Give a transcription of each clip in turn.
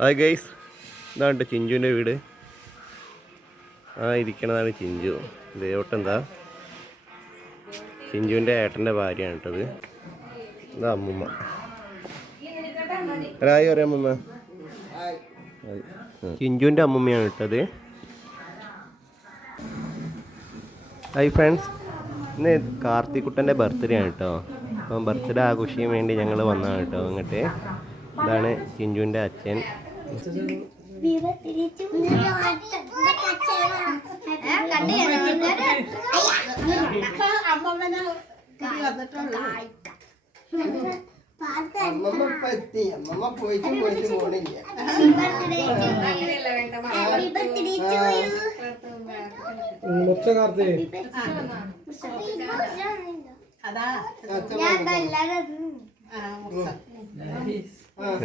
Hi guys, ഇതാണ്ട് ചിഞ്ചുവിൻ്റെ വീട്. ആ ഇരിക്കണതാണ് ചിഞ്ചു. ദേവട്ടെന്താ ചിഞ്ചുവിൻ്റെ ഏട്ടൻ്റെ ഭാര്യയാണ് കേട്ടത്. ഇതാ അമ്മുമ്മ. ഒരായി പറയാം അമ്മുമ്മ. ചിഞ്ചുവിൻ്റെ അമ്മുമ്മയാണ് ഇട്ടത്. ഹായ് ഫ്രണ്ട്സ്, ഇന്ന് കാർത്തിക്കുട്ടൻ്റെ ബർത്ത്ഡേ ആണ് കേട്ടോ. അപ്പം ബർത്ത്ഡേ ആഘോഷിക്കാൻ വേണ്ടി ഞങ്ങൾ വന്നതാണ് കേട്ടോ. അങ്ങോട്ട് ഇതാണ് ചിഞ്ചുവിൻ്റെ അച്ഛൻ.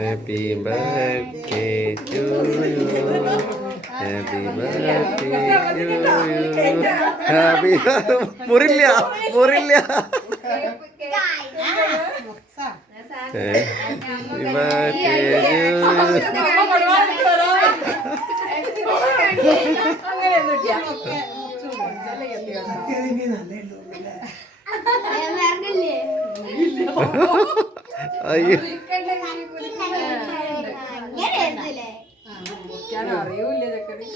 Happy birthday to you. Happy birthday to you. Happy മുറില്ല. Happy അയ്യോ,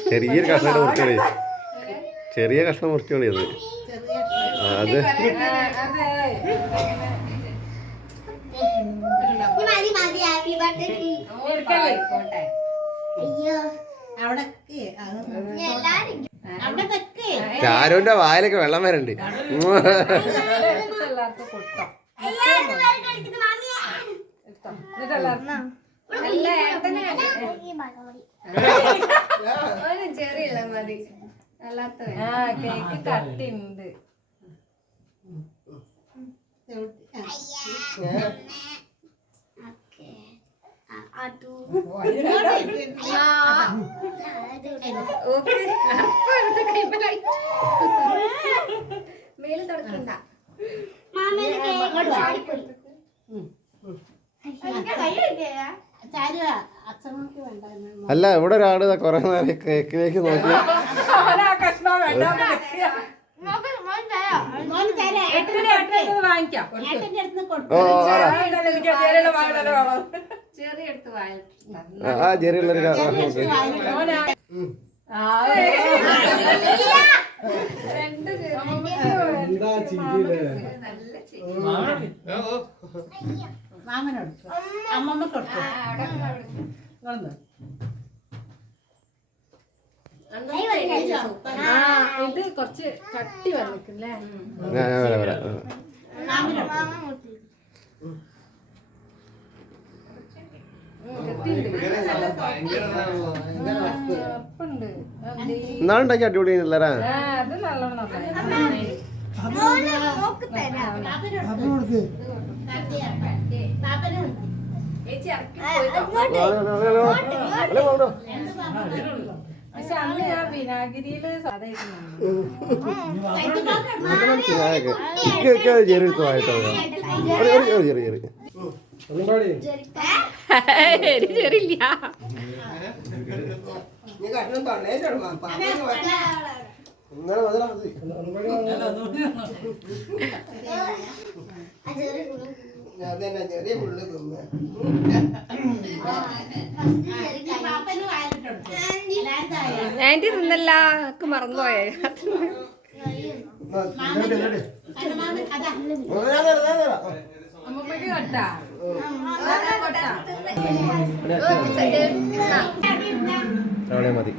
ചെറിയൊരു കഷ്ണം മുറിച്ചോളി. ചെറിയ കഷ്ണം മുറിച്ചോളി. അത് ചാരുവിന്റെ വായിലൊക്കെ വെള്ളം വരണ്ട്. ചെറിയ മതി. കേക്ക് കട്ടിണ്ട്. മേല് തുടക്കണ്ട. അല്ല, ഇവിടെ ഒരാള് കൊറേ നേരം കേക്കിലേക്ക് നോക്കി. ആ ചെറിയുള്ളൊരു ഇത് കുറച്ച് കട്ടി വന്നിട്ടില്ലേ? എന്നാളുണ്ടാക്കി അടിപൊളിയാണല്ലരാ. അത് നല്ലോണം പക്ഷെ അന്ന് ഞാൻ വിനാഗിരിയില് ആന്റി തിന്നല്ല, മറന്നുപോയേ. അമ്മമ്മക്ക് കട്ടാ മതി.